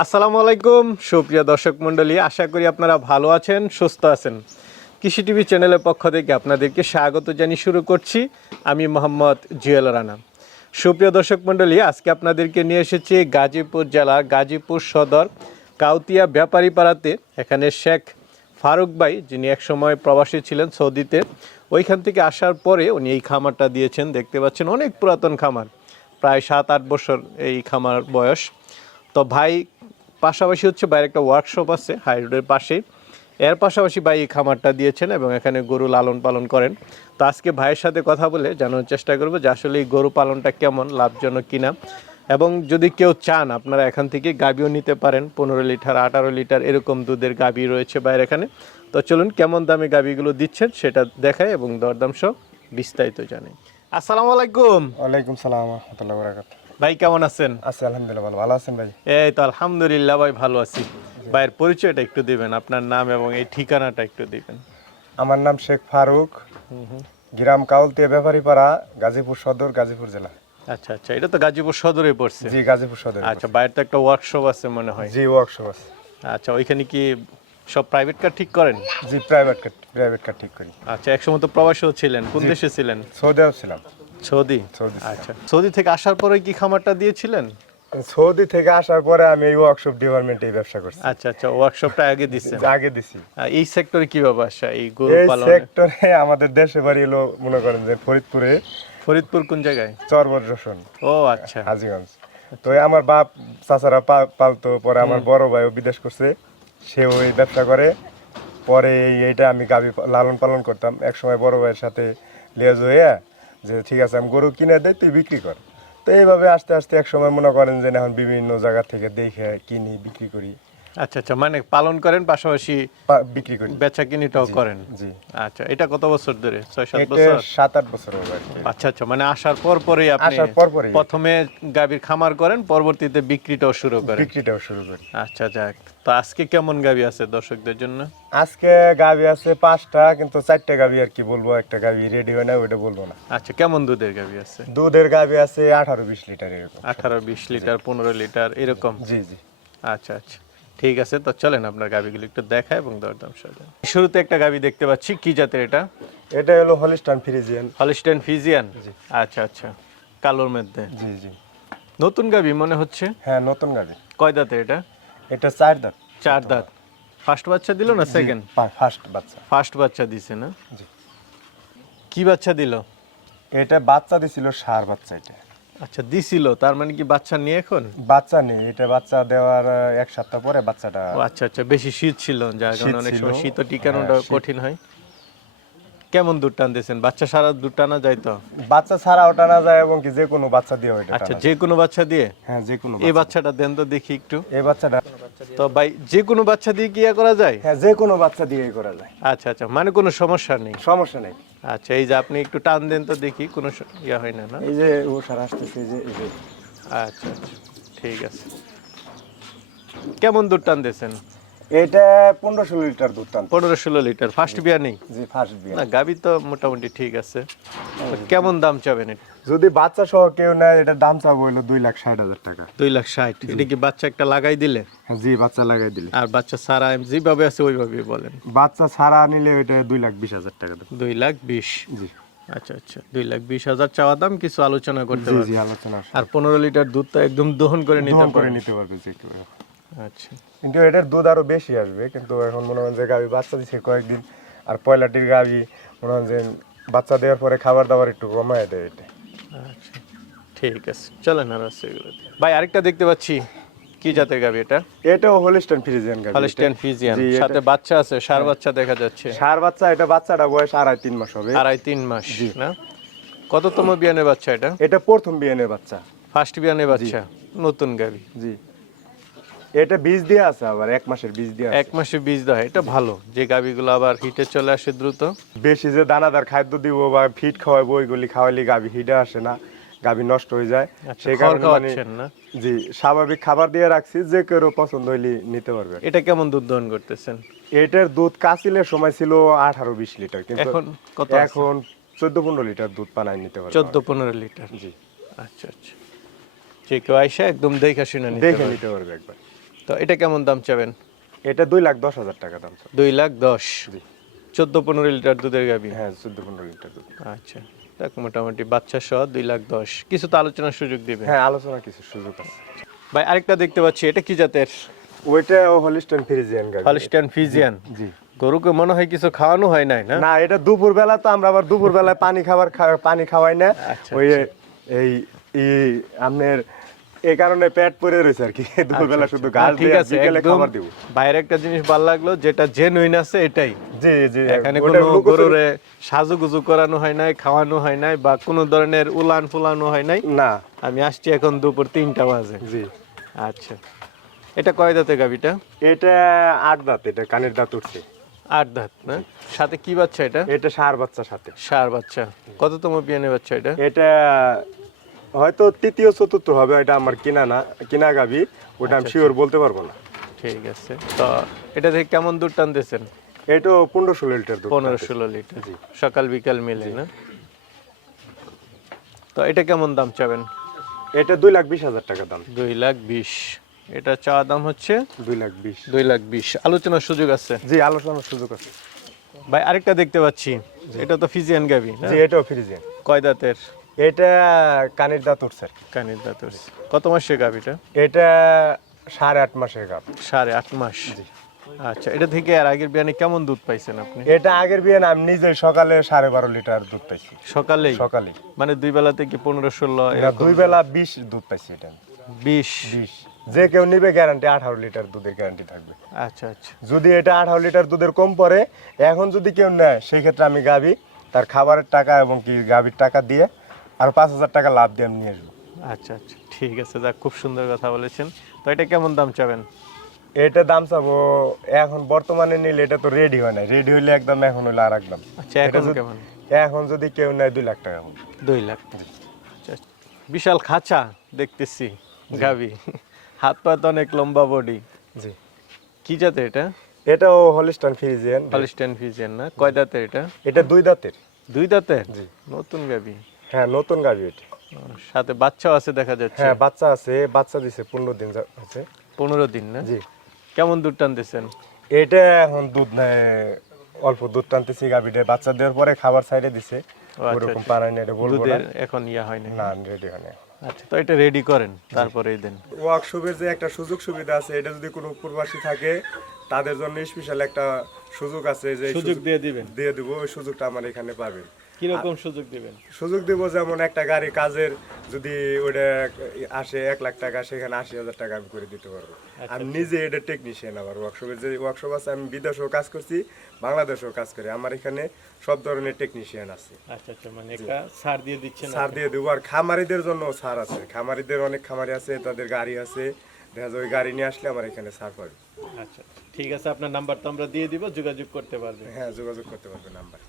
আসসালামু আলাইকুম, সুপ্রিয় দর্শক মণ্ডলী, আশা করি আপনারা ভালো আছেন, সুস্থ আছেন। কৃষি টিভি চ্যানেলের পক্ষ থেকে আপনাদেরকে স্বাগত জানিয়ে শুরু করছি। আমি মোহাম্মদ জুয়েল রানা। সুপ্রিয় দর্শক মণ্ডলী, আজকে আপনাদেরকে নিয়ে এসেছি গাজীপুর জেলার গাজীপুর সদর কাউতিয়া ব্যাপারী পাড়াতে। এখানে শেখ ফারুক ভাই, যিনি একসময় প্রবাসী ছিলেন সৌদিতে, ওইখান থেকে আসার পরে উনি এই খামারটা দিয়েছেন। দেখতে পাচ্ছেন অনেক পুরাতন খামার, প্রায় সাত আট বছর এই খামার বয়স। তো ভাই পাশাপাশি হচ্ছে বাইরে একটা ওয়ার্কশপ আছে হাই রোডের পাশেই। এর পাশাপাশি ভাই এই খামারটা দিয়েছেন এবং এখানে গরু লালন পালন করেন। তো আজকে ভাইয়ের সাথে কথা বলে জানার চেষ্টা করব যে আসলে এই গরু পালনটা কেমন, লাভজনক কিনা। এবং যদি কেউ চান, আপনারা এখান থেকে গাবিও নিতে পারেন, পনেরো লিটার, আঠারো লিটার, এরকম দুধের গাবি রয়েছে বাইরে এখানে। তো চলুন কেমন দামে গাবিগুলো দিচ্ছেন সেটা দেখায় এবং দরদাম সহ বিস্তারিত জানে আসসালামু আলাইকুম। ওয়ালাইকুম সালাম রহমতুল্লাহ বরাকাত ভাই কেমন আছেন? আছি আলহামদুলিল্লাহ ভালো। ভালো আছেন ভাই? এই তো আলহামদুলিল্লাহ ভাই ভালো আছি। ভাইয়ের পরিচয়টা একটু দিবেন আপনার নাম এবং এই ঠিকানাটা একটু দিবেন। আমার নাম শেখ ফারুক। গ্রাম কাউলতে ব্যাপারীপাড়া গাজীপুর সদর গাজীপুর জেলা। আচ্ছা আচ্ছা এটা তো গাজীপুর সদরে পড়ছে। জি গাজীপুর সদর আচ্ছা বাইরে তো একটা ওয়ার্কশপ আছে মনে হয়। জি ওয়ার্কশপ আছে। আচ্ছা ওইখানে কি সব প্রাইভেট কার ঠিক করেন? জি প্রাইভেট কার প্রাইভেট কার ঠিক করি। আচ্ছা একসময় তো প্রবাসীও ছিলেন কোন দেশে ছিলেন? সৌদি আরব ছিলাম। সৌদি? আচ্ছা। সৌদি থেকে আসার পরে কি খামারটা দিয়েছিলেন? সৌদি থেকে আসার পরে আমি এই ওয়ার্কশপ ডিপার্টমেন্টে ব্যবসা করছি। আচ্ছা আচ্ছা ওয়ার্কশপটা আগে দিচ্ছেন। আগে দিছি। এই সেক্টরে কীভাবে আসা এই গরু এই সেক্টরে আমাদের দেশে বাড়ি এলো মনে করেন যে ফরিদপুরে। ফরিদপুর কোন জায়গায়? চরবর ও আচ্ছা। হাজিগঞ্জ। তো আমার বাপ চাচারা পালতো পরে আমার বড় ভাইও বিদেশ করছে সে ওই ব্যবসা করে। পরে এইটা আমি গাভি লালন পালন করতাম। এক সময় বড় ভাইয়ের সাথে লিয়াজ হয়ে যে ঠিক আছে, আমি গরু কিনে দেয় তুই বিক্রি কর। তো এইভাবে আস্তে আস্তে এক সময় মনে করেন যে এখন বিভিন্ন জায়গা থেকে দেখে কিনি, বিক্রি করি। আচ্ছা আচ্ছা মানে পালন করেন পাশাপাশি বিক্রি করি। বেচা কিনিটাও করেন? জি। আচ্ছা এটা কত বছর ধরে? ছয় সাত বছর? সাত আট বছর। আচ্ছা আচ্ছা মানে আসার পর পরেই আপনি। প্রথমে গাভীর খামার করেন পরবর্তীতে বিক্রিটাও শুরু করেন? বিক্রিটাও শুরু করি। আচ্ছা যাক তো আজকে কেমন গাভী আছে দর্শকদের জন্য? আজকে গাভি আছে পাঁচটা কিন্তু চারটে গাভি আর কি বলব একটা গাভি রেডি হয় না ওইটা বলব না। আচ্ছা কেমন দুধের গাভী আছে? দুধের গাভি আছে আঠারো বিশ লিটার এরকম। আঠারো বিশ লিটার পনেরো লিটার এরকম? জি জি। আচ্ছা আচ্ছা। ঠিক আছে তো চলেন আপনার গাভীগুলো একটু দেখায় এবং দরদাম সাজান। শুরুতে একটা গাভী দেখতে পাচ্ছি কি জাতের এটা? এটা হলো হলিস্টান ফ্রিজিয়ান হলিস্টেন ফিজিয়ান আচ্ছা আচ্ছা কালোর মধ্যে। জি জি। নতুন গাভী মনে হচ্ছে? হ্যাঁ নতুন গাভি কয় দাঁতের এটা? এটা চার দাঁত। চার দাঁত। ফার্স্ট বাচ্চা দিল না সেকেন্ড ফার্স্ট বাচ্চা। ফার্স্ট বাচ্চা দিছে না? জি। কি বাচ্চা দিল? এটা বাচ্চা দিছিল সার বাচ্চা এটা। আচ্ছা দিছিল তার মানে কি বাচ্চা নিয়ে এখন? বাচ্চা নেই এটা বাচ্চা দেওয়ার এক সপ্তাহ পরে বাচ্চাটা ও আচ্ছা আচ্ছা বেশি শীত ছিল যার কারণে অনেক সময় শীত টিকানোটা হ্যাঁ, কঠিন হয়। কেমন দুধ টানতেছেন? বাচ্চা সারা দুধ টানা যায় তো? বাচ্চা ছাড়া ওটা না যায় এবং কি যে কোনো বাচ্চা দিয়ে ওইটা আচ্ছা টানা। যে কোনো বাচ্চা দিয়ে? হ্যাঁ যে কোনো এই বাচ্চা। বাচ্চাটা দেন তো দেখি একটু। এই বাচ্চাটা। তো ভাই যে কোনো বাচ্চা দিয়ে কিয়া করা যায়? হ্যাঁ যে কোনো বাচ্চা দিয়েই করা যায়। আচ্ছা আচ্ছা মানে কোনো সমস্যা নেই? সমস্যা নেই। আচ্ছা এই যে আপনি একটু টান দেন তো দেখি কোনো ইয়া হয় না না? এই যে ও সার আসতেছে এই যে এই যে। আচ্ছা আচ্ছা ঠিক আছে। কেমন দুধ টান দিয়েছেন এটা পনেরো ষোলো লিটার দুধ টান পনেরো ষোলো লিটার ফার্স্ট বিয়া নেই? জি ফার্স্ট বিয়ে না গাবি তো মোটামুটি ঠিক আছে। কেমন দাম চাবেন এটা? যদি বাচ্চা সহ কেউ নেয় এটার দাম চাবো হলো দুই লাখ ষাট হাজার টাকা। দুই লাখ ষাট। এটা কি বাচ্চা একটা লাগাই দিলে? হ্যাঁ, জি বাচ্চা লাগাই দিলে। আর বাচ্চা সারা যেভাবে আছে ওইভাবেই বলেন। বাচ্চা ছাড়া নিলে ওইটা দুই লাখ বিশ হাজার টাকা দুই লাখ বিশ? জি। আচ্ছা আচ্ছা দুই লাখ বিশ হাজার চাওয়া দাম কিছু আলোচনা করতে আলোচনা আর পনেরো লিটার দুধ তো একদম দহন করে নিতে করে নিতে পারবে আচ্ছা। কিন্তু এটার দুধ আরও বেশি আসবে কিন্তু এখন মনে হয় যে গাভি বাচ্চা দিচ্ছে কয়েকদিন আর পয়লাটির গাভি মনে হয় যে বাচ্চা দেওয়ার পরে খাবার দাবার একটু কমায় দেয় এটা। আচ্ছা ঠিক আছে চলেন আর আছে ভাই আরেকটা দেখতে পাচ্ছি কি জাতের গাবি এটা? এটাও হোলিস্টান ফ্রিজিয়ান ফিজিয়ান জি, সাথে বাচ্চা আছে সার বাচ্চা দেখা যাচ্ছে। সার বাচ্চা এটা বাচ্চাটা বয়স আড়াই তিন মাস হবে। আড়াই তিন মাস না? কততম বিয়ানের বাচ্চা এটা? এটা প্রথম বিয়ানের বাচ্চা। ফার্স্ট বিয়ানের বাচ্চা নতুন গাবি জি। এটা বীজ দিয়ে আছে আবার এক মাসের বীজ দিয়ে এক মাসে বীজ দেওয়া হয়, এটা ভালো। যে গাবিগুলো আবার হিটে চলে আসে দ্রুত। বেশি যে দানাদার খাদ্য দিব বা ফিট খাওয়াবো ওইগুলি খাওয়াইলে গাভি হিটে আসে না গাভি নষ্ট হয়ে যায়। আচ্ছা, সেই কারণে মানে জি স্বাভাবিক খাবার দিয়ে রাখছি যে কেউ পছন্দ হইলে নিতে পারবে। এটা কেমন দুধ দহন করতেছেন? এটার দুধ কাচিলের সময় ছিল আঠারো বিশ লিটার কিন্তু এখন কত এখন চোদ্দ পনেরো লিটার দুধ পানায় নিতে পারবে। চোদ্দ পনেরো লিটার? জি। আচ্ছা আচ্ছা। যে কেউ আইসা একদম দেখে শুনে দেখে নিতে পারবে একবার। তো এটা কেমন দাম চাবেন? এটা দুই লাখ দশ হাজার টাকা দাম দুই লাখ দশ। চোদ্দ পনেরো লিটার দুধের গাবি? হ্যাঁ চোদ্দ পনেরো লিটার দুধ। আচ্ছা দেখ মোটামুটি বাচ্চা সহ দুই লাখ দশ। কিছু তো আলোচনার সুযোগ দিবে। হ্যাঁ আলোচনা কিছু সুযোগ আছে। ভাই আরেকটা দেখতে পাচ্ছি এটা কি জাতের? ওইটা হলিস্টন ফ্রিজিয়ান গাড়ি হলস্টাইন ফিজিয়ান জি গরুকে মনে হয় কিছু খাওয়ানো হয় নাই না? না এটা দুপুর বেলা তো আমরা আবার দুপুর বেলায় পানি খাবার পানি খাওয়াই না। আচ্ছা, ওই এই এই আপনার এই কারণে পেট পরে রয়েছে আর কি। দুপুরবেলা শুধু ঘাস আচ্ছা, ঠিক দিয়ে আছে বিকেলে খাবার দিব। বাইরে একটা জিনিস ভালো লাগল যেটা জেনুইন আছে এটাই। জি জি এখানে কোনো গরুরে সাজুগুজু করানো হয় নাই খাওয়ানো হয় নাই বা কোনো ধরনের উলান ফুলানো হয় নাই। না। আমি আসছি এখন দুপুর তিনটা বাজে। জি। আচ্ছা। এটা কয় দাঁতে গাবিটা এটা আট দাঁত এটা কানের দাঁত উঠছে। আট দাঁত না? সাথে কি বাচ্চা এটা? এটা সার বাচ্চা সাথে। সার বাচ্চা। কততম বিয়ানে বাচ্চা এটা? এটা হয়তো তৃতীয় চতুর্থ হবে এটা আমার কিনা না কিনা গাবি ওটা আচ্ছা, আমি শিওর বলতে পারব না। ঠিক আছে। তো এটা থেকে কেমন দুধ টানতেছেন? এটা পনেরো ষোলো লিটার দুধ পনেরো ষোলো লিটার। জি। সকাল বিকাল মিলে না? তো এটা কেমন দাম চাবেন? এটা দুই লাখ বিশ হাজার টাকা দাম। দুই লাখ বিশ। এটা চাওয়া দাম হচ্ছে? দুই লাখ বিশ। দুই লাখ বিশ। আলোচনার সুযোগ আছে? জি আলোচনার সুযোগ আছে। ভাই আরেকটা দেখতে পাচ্ছি। এটা তো ফিজিয়ান গাবি জি এটাও ফ্রিজিয়ান কয় দাঁতের? এটা কানের দাঁত উঠছে। কানির কত মাসের গাবিটা এটা? এটা সাড়ে আট মাসের গাব সাড়ে আট মাস। আচ্ছা এটা থেকে আর আগের বিয়ানে কেমন দুধ পাইছেন আপনি? এটা আগের বিয়ে না, আমি নিজে সকালে সাড়ে বারো লিটার দুধ পাইছি। সকালেই? সকালে মানে দুই বেলা থেকে পনেরো ষোলো দুই বেলা বিশ দুধ পাইছি এটা। বিশ? বিশ। যে কেউ নিবে গ্যারান্টি আঠারো লিটার দুধের গ্যারান্টি থাকবে। আচ্ছা আচ্ছা। যদি এটা আঠারো লিটার দুধের কম পড়ে এখন যদি কেউ নেয় সেই ক্ষেত্রে আমি গাবি তার খাবারের টাকা এবং কি গাবির টাকা দিয়ে আর পাঁচ হাজার টাকা লাভ দিয়ে আমি নিয়ে আসব। আচ্ছা আচ্ছা ঠিক আছে যাক খুব সুন্দর কথা বলেছেন। তো এটা কেমন দাম চাবেন? এটা দাম চাবো এখন বর্তমানে নিলে এটা তো রেডি হয় না রেডি হইলে একদম এখন হইলে আর একদম আচ্ছা এখন কেমন? এখন যদি কেউ নেয় দুই লাখ টাকা। দুই লাখ। আচ্ছা বিশাল খাঁচা দেখতেছি গাবি হাত পা তো অনেক লম্বা বডি জি। কি জাতে এটা? এটাও হলিস্টান ফ্রিজিয়ান হলিস্টাইন ফিজিয়ান না? কয় দাঁতে এটা? এটা দুই দাঁতের। দুই দাঁতের? জি। নতুন গাবি হ্যাঁ নতুন গাবি এটা সাথে বাচ্চাও আছে দেখা যাচ্ছে। হ্যাঁ বাচ্চা আছে বাচ্চা দিছে পনেরো দিন আছে। পনেরো দিন না? জি। কেমন দুধ টানতেছেন? এটা এখন দুধ অল্প দুধ টানতেছি গাবিটা বাচ্চা দেওয়ার পরে খাবার সাইডে দিছে। ওরকম আচ্ছা। পানাই না এটা বলব না। এখন ইয়া হয় না না রেডি হয় না আচ্ছা তো এটা রেডি করেন তারপরেই দেন। ওয়ার্কশপের যে একটা সুযোগ সুবিধা আছে এটা যদি কোনো প্রবাসী থাকে তাদের জন্য স্পেশাল একটা সুযোগ আছে যে সুযোগ দিয়ে দিবেন। দিয়ে দেবো ওই সুযোগটা আমার এখানে পাবে কীরকম সুযোগ দিবেন? সুযোগ দেব যেমন একটা গাড়ি কাজের যদি ওটা আসে এক লাখ টাকা সেখানে আশি হাজার টাকা আমি করে দিতে পারব। আমি নিজে এটা টেকনিশিয়ান আমার ওয়ার্কশপের যে ওয়ার্কশপ আছে আমি বিদেশেও কাজ করছি বাংলাদেশেও কাজ করি। আমার এখানে সব ধরনের টেকনিশিয়ান আছে। আচ্ছা আচ্ছা মানে একটা ছাড় দিয়ে দিচ্ছেন সার দিয়ে দেবো। আর খামারিদের জন্য সার আছে। খামারিদের অনেক খামারি আছে তাদের গাড়ি আছে। দেখা যায় ওই গাড়ি নিয়ে আসলে আমার এখানে সার পাবে। আচ্ছা ঠিক আছে, আপনার নাম্বার তো আমরা দিয়ে দিব, যোগাযোগ করতে পারবেন। হ্যাঁ যোগাযোগ করতে পারবেন নাম্বার।